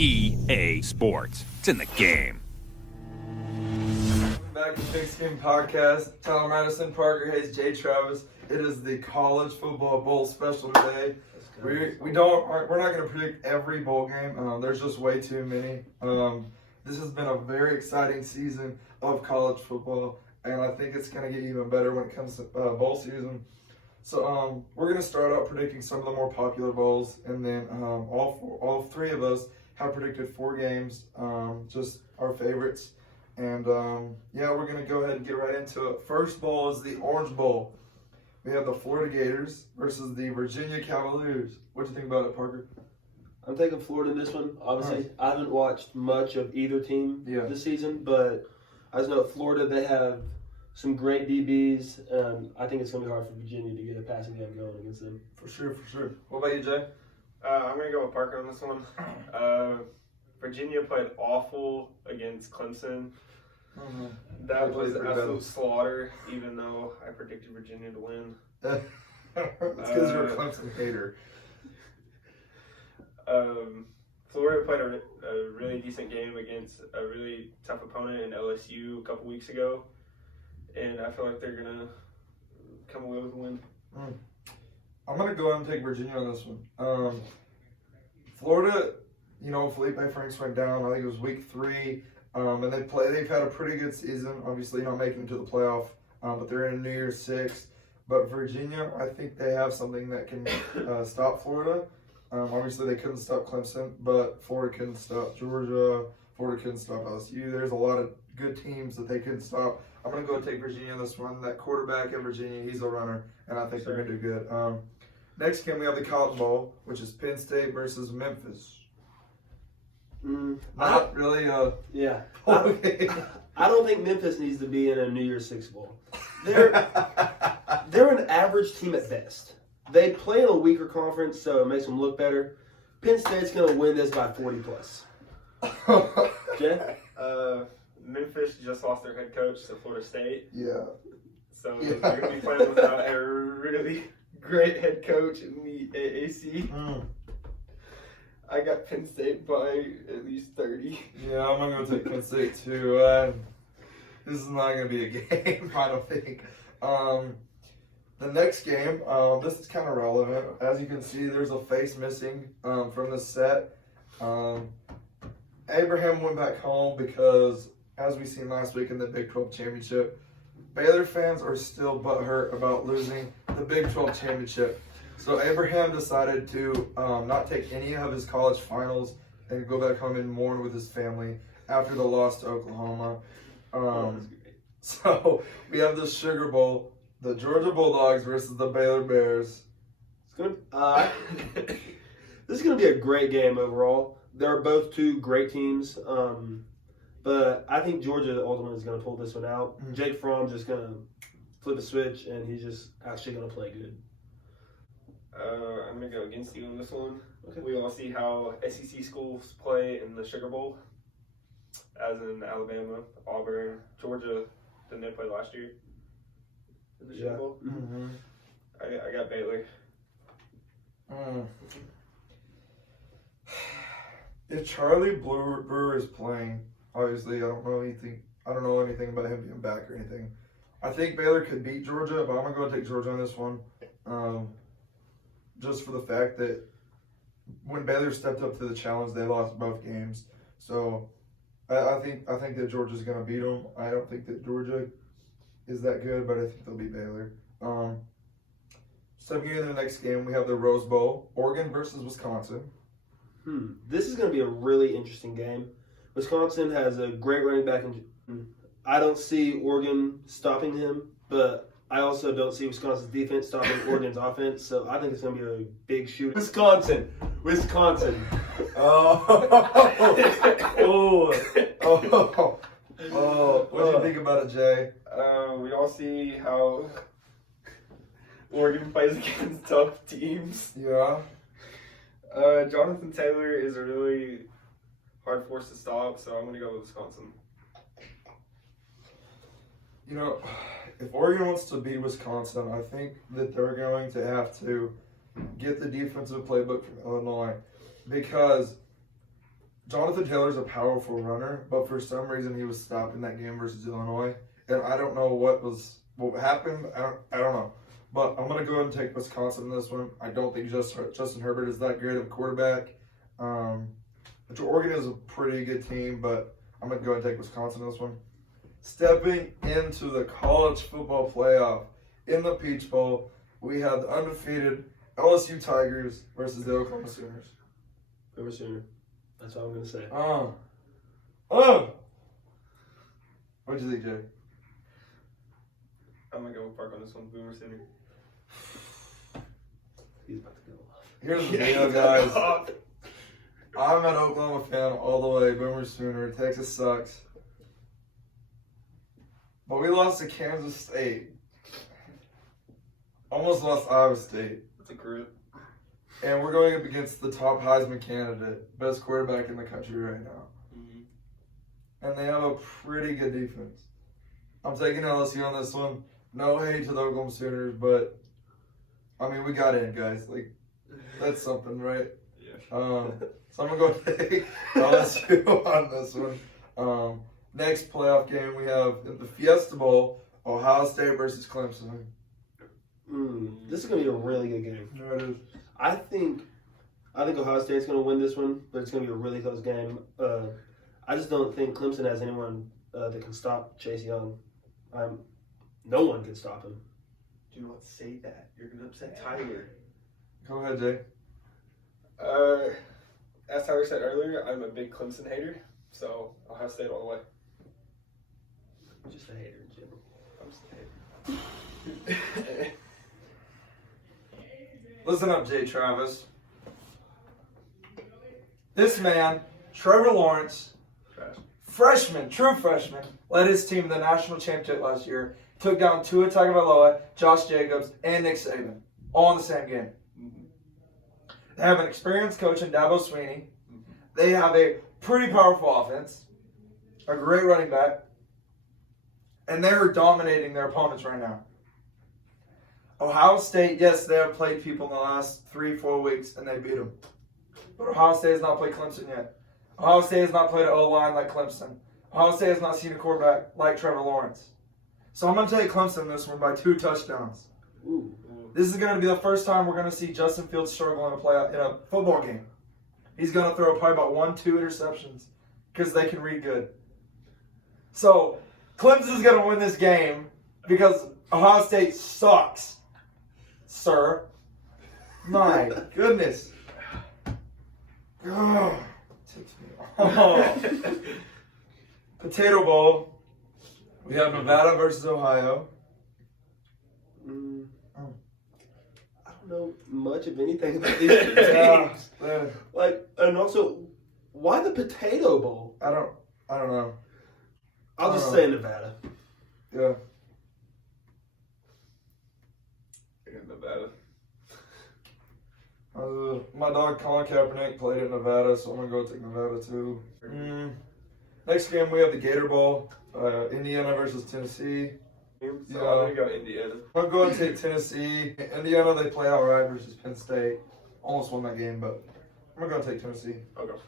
EA Sports. It's in the game. Welcome back to Big Game Podcast. Tyler Madison, Parker Hayes, Jay Travis. It is the College Football Bowl special today. We're not going to predict every bowl game. There's just way too many. This has been a very exciting season of college football, and I think it's going to get even better when it comes to bowl season. So we're going to start out predicting some of the more popular bowls, and then all three of us have predicted 4 games, just our favorites. And we're going to go ahead and get right into it. First bowl is the Orange Bowl. We have the Florida Gators versus the Virginia Cavaliers. What do you think about it, Parker? I'm taking Florida in this one. Obviously, I haven't watched much of either team this season, but I just know Florida, they have some great DBs. I think it's going to be hard for Virginia to get a passing game going against them. For sure. What about you, Jay? I'm going to go with Parker on this one. Virginia played awful against Clemson. Mm-hmm. That was an absolute slaughter, even though I predicted Virginia to win. It's because you're a Clemson hater. Florida played a really decent game against a really tough opponent in LSU a couple weeks ago, and I feel like they're going to come away with a win. I'm going to go ahead and take Virginia on this one. Florida, Felipe Franks went down. I think it was week 3. And they've had a pretty good season. Obviously not making it to the playoff, but they're in a New Year's 6. But Virginia, I think they have something that can stop Florida. Obviously they couldn't stop Clemson, but Florida couldn't stop Georgia. Florida couldn't stop LSU. There's a lot of good teams that they couldn't stop. I'm going to go take Virginia on this one. That quarterback at Virginia, he's a runner, and I think they're going to do good. Next game, we have the Cotton Bowl, which is Penn State versus Memphis. Not really Yeah. I don't think Memphis needs to be in a New Year's 6 bowl. They're an average team at best. They play in a weaker conference, so it makes them look better. Penn State's going to win this by 40+. Jay? Memphis just lost their head coach to Florida State. Yeah. So they're going to be playing without a really great head coach in the AAC. I got Penn State by at least 30. Yeah, I'm going to go take Penn State too. This is not going to be a game, I don't think. The next game, this is kind of relevant. As you can see, there's a face missing from the set. Abraham went back home because, as we seen last week in the Big 12 Championship, Baylor fans are still butthurt about losing the Big 12 Championship. So Abraham decided to not take any of his college finals and go back home and mourn with his family after the loss to Oklahoma. So we have the Sugar Bowl, the Georgia Bulldogs versus the Baylor Bears. It's good. This is going to be a great game overall. They're both two great teams, but I think Georgia ultimately is going to pull this one out. Jake Fromm's just going to flip a switch, and he's just actually going to play good. I'm going to go against you on this one. Okay. We all see how SEC schools play in the Sugar Bowl, as in Alabama, Auburn, Georgia. Didn't they play last year in the Sugar Bowl? Mm-hmm. I got Baylor. If Charlie Brewer is playing, obviously I don't know anything about him being back or anything. I think Baylor could beat Georgia, but I'm going to go take Georgia on this one. Just for the fact that when Baylor stepped up to the challenge, they lost both games. So I think that Georgia's going to beat them. I don't think that Georgia is that good, but I think they'll beat Baylor. Stepping into the next game, we have the Rose Bowl, Oregon versus Wisconsin. This is going to be a really interesting game. Wisconsin has a great running back. I don't see Oregon stopping him, but I also don't see Wisconsin's defense stopping Oregon's offense, so I think it's going to be a big shoot. Wisconsin. What do you think about it, Jay? We all see how Oregon plays against tough teams. Yeah. Jonathan Taylor is a really hard force to stop, so I'm going to go with Wisconsin. If Oregon wants to beat Wisconsin, I think that they're going to have to get the defensive playbook from Illinois, because Jonathan Taylor's a powerful runner, but for some reason he was stopped in that game versus Illinois, and I don't know what happened. I don't know, but I'm gonna go ahead and take Wisconsin in this one. I don't think Justin Herbert is that great of a quarterback. Oregon is a pretty good team, but I'm gonna go ahead and take Wisconsin in this one. Stepping into the college football playoff in the Peach Bowl, we have the undefeated LSU Tigers versus the Oklahoma Sooners. Boomer Sooner. That's all I'm going to say. What'd you think, Jay? I'm going to go park on this one. Boomer Sooner. He's about to go off. Here's the deal, guys. I'm an Oklahoma fan all the way. Boomer Sooner. Texas sucks. But we lost to Kansas State. Almost lost Iowa State. That's a group. And we're going up against the top Heisman candidate, best quarterback in the country right now. Mm-hmm. And they have a pretty good defense. I'm taking LSU on this one. No hate to the Oklahoma Sooners, but I mean, we got in, guys. Like, that's something, right? Yeah. So I'm going to go take LSU on this one. Next playoff game, we have in the Fiesta Bowl, Ohio State versus Clemson. This is going to be a really good game. Yeah, it is. I think Ohio State's going to win this one, but it's going to be a really close game. I just don't think Clemson has anyone that can stop Chase Young. No one can stop him. Do not say that. You're going to upset Tyler. Go ahead, Jay. As Tyler said earlier, I'm a big Clemson hater, so Ohio State all the way. Just a hater in general. I'm just a hater. Listen up, Jay Travis. This man, Trevor Lawrence, true freshman, led his team to the national championship last year. Took down Tua Tagovailoa, Josh Jacobs, and Nick Saban, all in the same game. Mm-hmm. They have an experienced coach in Dabo Swinney. Mm-hmm. They have a pretty powerful offense, a great running back, and they're dominating their opponents right now. Ohio State, yes, they have played people in the last 3-4 weeks, and they beat them. But Ohio State has not played Clemson yet. Ohio State has not played an O-line like Clemson. Ohio State has not seen a quarterback like Trevor Lawrence. So I'm going to take Clemson in this one by 2 touchdowns. Ooh. This is going to be the first time we're going to see Justin Fields struggle in a football game. He's going to throw probably about 1-2 interceptions because they can read good. So Clemson's going to win this game because Ohio State sucks. Sir. My goodness. Oh, takes me off. Potato Bowl. We have Nevada versus Ohio. I don't know much of anything about these two teams. Yeah. And also, why the Potato Bowl? I don't know. I'll just say Nevada. Yeah. Nevada. My dog Colin Kaepernick played in Nevada, so I'm going to go take Nevada too. Next game, we have the Gator Bowl. Indiana versus Tennessee. So I'm going to go Indiana. I'm going to take Tennessee. Indiana, they play all right versus Penn State. Almost won that game, but I'm going to take Tennessee. Okay.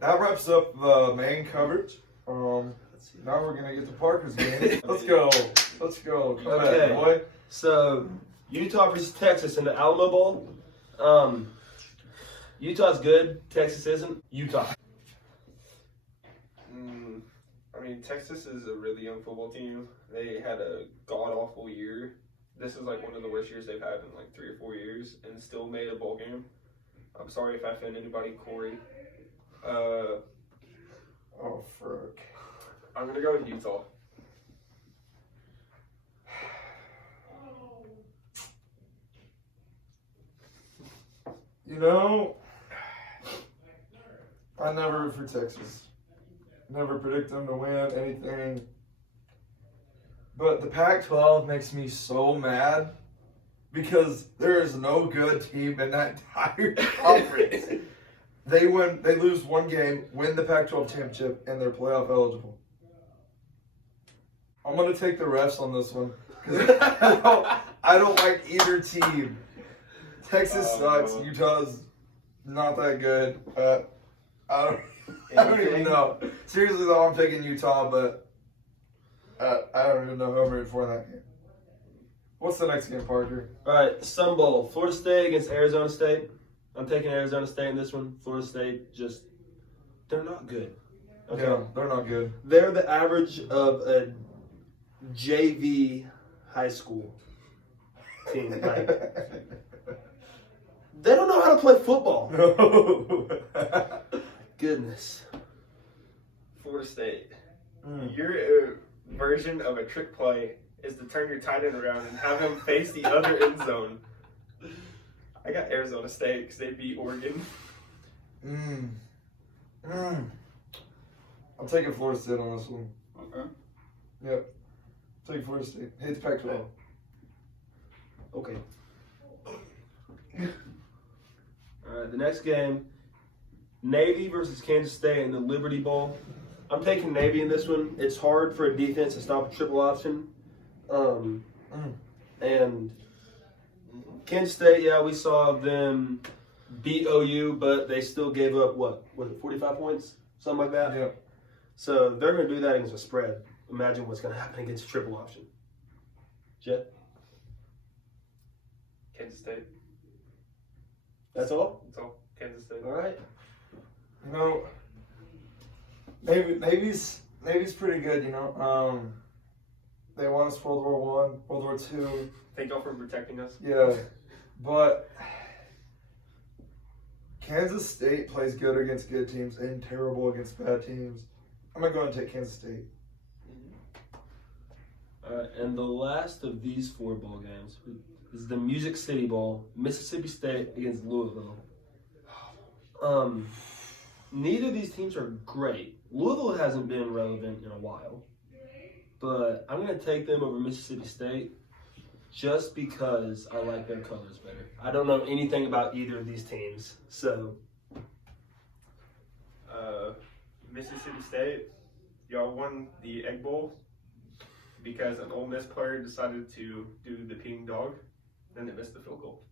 That wraps up the main coverage. Now we're going to get to Parker's game. Let's go. Come Okay. back, boy. So, Utah versus Texas in the Alamo Bowl. Utah's good. Texas isn't. Utah. I mean, Texas is a really young football team. They had a god-awful year. This is like one of the worst years they've had in like 3 or 4 years, and still made a bowl game. I'm sorry if I offend anybody, Corey. Oh, frick. I'm going to go with Utah. You know, I never root for Texas. Never predict them to win anything. But the Pac-12 makes me so mad because there is no good team in that entire conference. They lose one game, win the Pac-12 championship, and they're playoff eligible. I'm going to take the refs on this one because I don't like either team. Texas sucks. Utah's not that good. I don't I don't even know. Seriously though, I'm taking Utah, but I don't even know who I'm rooting for in that game. What's the next game, Parker? All right, Sun Bowl. Florida State against Arizona State. I'm taking Arizona State in this one. Florida State they're not good. Okay. Yeah, they're not good. They're the average of a JV high school team. Like, they don't know how to play football. No. Goodness. Florida State. Mm. Your version of a trick play is to turn your tight end around and have him face the other end zone. I got Arizona State because they beat Oregon. I'm taking Florida State on this one. Okay. Yep. Taking Florida State. Hey, it's Pac-12. Okay. All right, the next game, Navy versus Kansas State in the Liberty Bowl. I'm taking Navy in this one. It's hard for a defense to stop a triple option. And Kansas State, yeah, we saw them beat OU, but they still gave up, what was it, 45 points? Something like that? Yep. So they're going to do that against a spread. Imagine what's going to happen against a triple option. Jet? Kansas State. That's all? That's all. Kansas State. All right. You know, Navy's pretty good, you know. They won us World War One, World War Two. Thank y'all for protecting us. Yeah, but Kansas State plays good against good teams and terrible against bad teams. I'm gonna go and take Kansas State. All right, and the last of these 4 bowl games is the Music City Bowl, Mississippi State against Louisville. Neither of these teams are great. Louisville hasn't been relevant in a while, but I'm going to take them over Mississippi State just because I like their colors better. I don't know anything about either of these teams, so. Mississippi State, y'all won the Egg Bowl because an Ole Miss player decided to do the peeing dog, then they missed the field goal.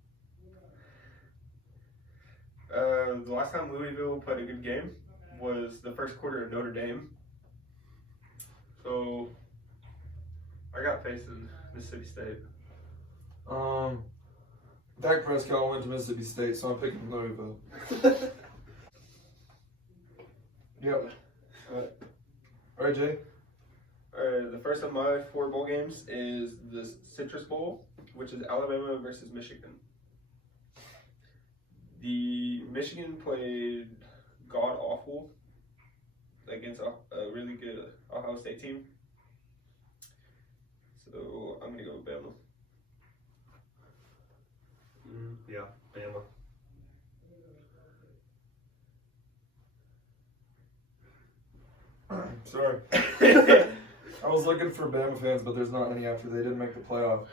The last time Louisville played a good game was the first quarter of Notre Dame. So I got faith in Mississippi State. Dak Prescott went to Mississippi State, so I'm picking Louisville. Yep. All right, Jay. The first of my 4 bowl games is the Citrus Bowl, which is Alabama versus Michigan. The Michigan played god awful against a really good Ohio State team. So I'm gonna go with Bama. Yeah, Bama. Sorry. I was looking for Bama fans, but there's not any after they didn't make the playoff.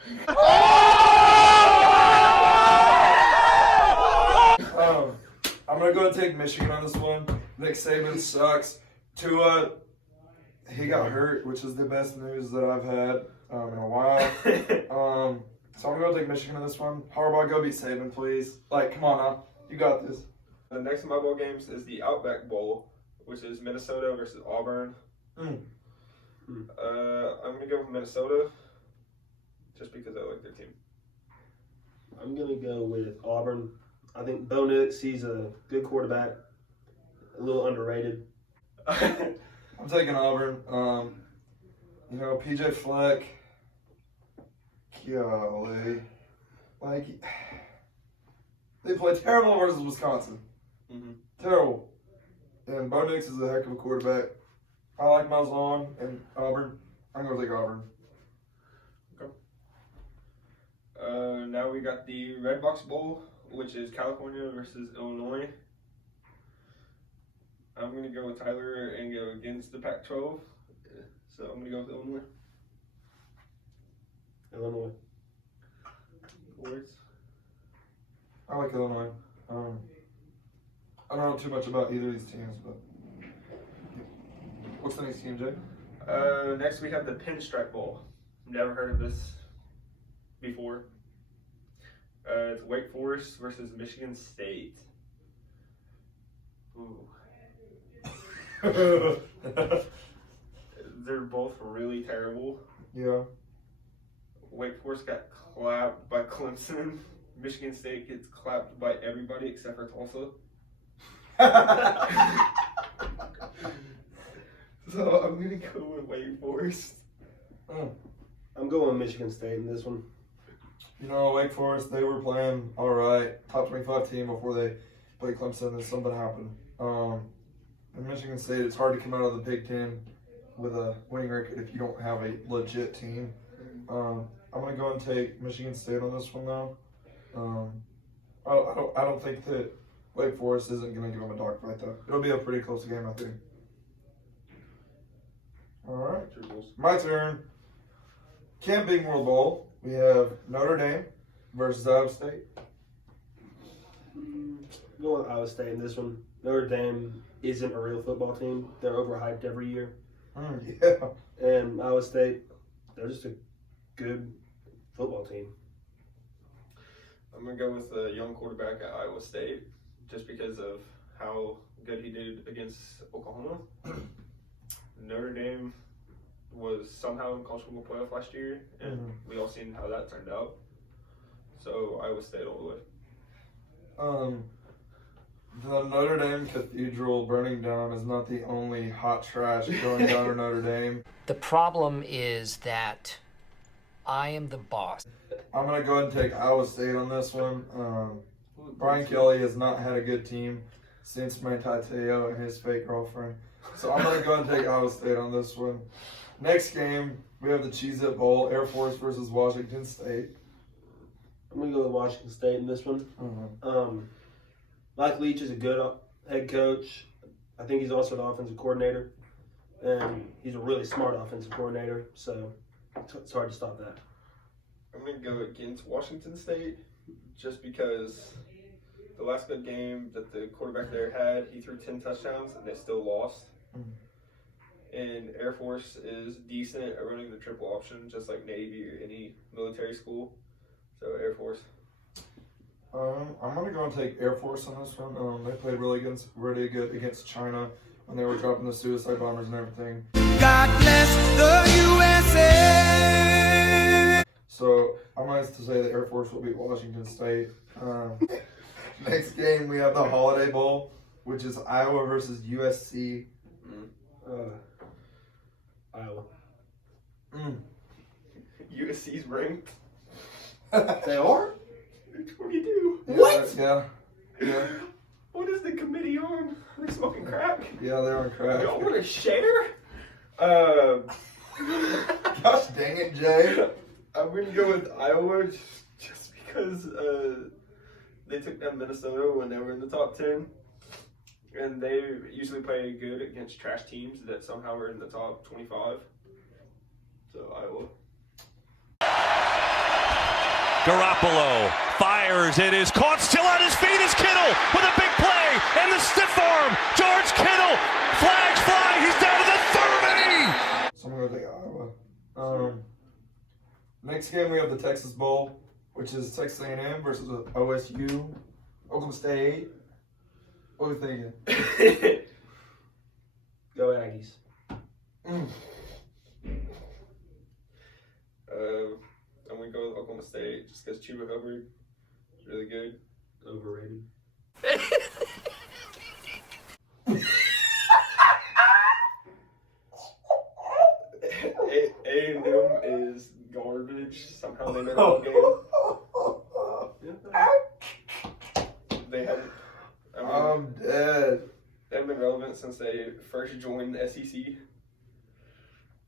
I'm going to go and take Michigan on this one. Nick Saban sucks. Tua, he got hurt, which is the best news that I've had in a while. So I'm going to take Michigan on this one. Harbaugh, go beat Saban, please. Like, come on now. You got this. The next of my bowl games is the Outback Bowl, which is Minnesota versus Auburn. I'm going to go with Minnesota just because I like their team. I'm going to go with Auburn. I think Bo Nix, he's a good quarterback, a little underrated. I'm taking Auburn. You know, PJ Fleck. Golly. Like, they play terrible versus Wisconsin. Terrible. And Bo Nix is a heck of a quarterback. I like Miles Long and Auburn. I'm going to take Auburn. Okay. Now we got the Red Box Bowl, which is California versus Illinois. I'm going to go with Tyler and go against the Pac-12. So I'm going to go with Illinois. Illinois. Words. I like Illinois. I don't know too much about either of these teams, but what's the next team, Jay? Next we have the Pinstripe Bowl. Never heard of this before. It's Wake Forest versus Michigan State. Ooh. They're both really terrible. Yeah. Wake Forest got clapped by Clemson. Michigan State gets clapped by everybody except for Tulsa. So I'm gonna go with Wake Forest. I'm going Michigan State in this one. You know, Wake Forest, they were playing all right, top 25 team before they played Clemson, and something happened. In Michigan State, it's hard to come out of the Big Ten with a winning record if you don't have a legit team. I'm gonna go and take Michigan State on this one though. I don't think that Wake Forest isn't gonna give them a dogfight though. It'll be a pretty close game, I think. All right, my turn. Camping World Bowl. We have Notre Dame versus Iowa State. Go with Iowa State in this one. Notre Dame isn't a real football team. They're overhyped every year. Yeah. And Iowa State, they're just a good football team. I'm gonna go with the young quarterback at Iowa State, just because of how good he did against Oklahoma. Notre Dame was somehow in college football playoff last year, and we all seen how that turned out. So Iowa State all the way. The Notre Dame Cathedral burning down is not the only hot trash going down in Notre Dame. The problem is that I am the boss. I'm going to go ahead and take Iowa State on this one. Brian Kelly has not had a good team since Manti Te'o and his fake girlfriend. So I'm going to go ahead and take Iowa State on this one. Next game, we have the Cheez-It Bowl, Air Force versus Washington State. I'm going to go with Washington State in this one. Mike Leach is a good head coach. I think he's also an offensive coordinator. And he's a really smart offensive coordinator. So it's hard to stop that. I'm going to go against Washington State just because the last good game that the quarterback there had, he threw 10 touchdowns and they still lost. And Air Force is decent at running the triple option, just like Navy or any military school. So Air Force. I'm going to go and take Air Force on this one. They played really good against China when they were dropping the suicide bombers and everything. God bless the USA. So I'm going to say the Air Force will beat Washington State. Next game, we have the Holiday Bowl, which is Iowa versus USC. Iowa. USC's ranked. They are? They're 22. What? Yeah. What is the committee on? Are they smoking crack? Yeah, they're on crack. Y'all want to share? Gosh dang it, Jay. I'm going to go with Iowa just because they took down Minnesota when they were in the top 10. And they usually play good against trash teams that somehow are in the top 25. So Iowa. Garoppolo fires. It is caught. Still on his feet is Kittle with a big play. And the stiff arm. George Kittle. Flags fly. He's down to the 30. So I'm going to take Iowa. Next game, we have the Texas Bowl, which is Texas A&M versus OSU. Oklahoma State. What are we thinking? Go Aggies. I'm going to go with Oklahoma State just because Chuba Hubbard is really good. Overrated. A&M is garbage. Somehow they made a whole game. They haven't. I'm dead. They haven't been relevant since they first joined the SEC.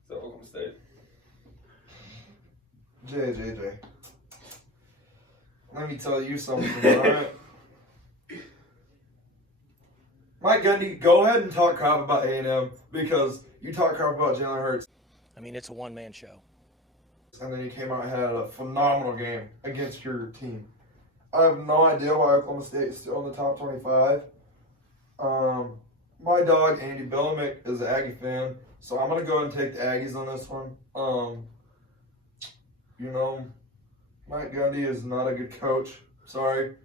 So Oklahoma State. J. Let me tell you something, alright? Mike Gundy, go ahead and talk crap about A&M because you talk crap about Jalen Hurts. I mean, it's a one-man show. And then you came out and had a phenomenal game against your team. I have no idea why Oklahoma State is still in the top 25. My dog, Andy Billimick, is an Aggie fan, so I'm going to go ahead and take the Aggies on this one. Mike Gundy is not a good coach. Sorry.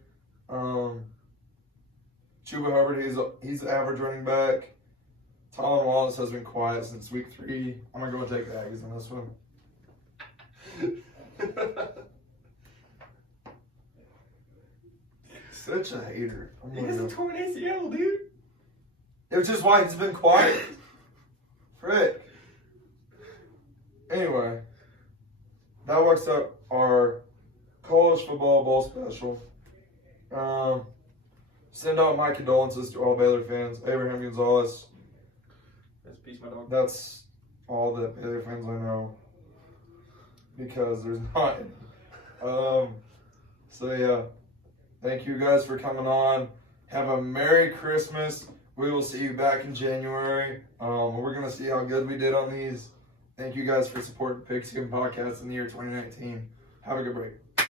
Chuba Hubbard, he's an average running back. Tylen Wallace has been quiet since week 3. I'm going to go take the Aggies in this one. Such a hater. He has a torn ACL, dude. It's just why he's been quiet. Frick. Anyway, that works up our college football bowl special. Send out my condolences to all Baylor fans. Abraham Gonzalez. Peace, my dog. That's all the Baylor fans I know. Because there's not any. So yeah. Thank you guys for coming on. Have a Merry Christmas. We will see you back in January. We're going to see how good we did on these. Thank you guys for supporting Pigskin Podcast in the year 2019. Have a good break.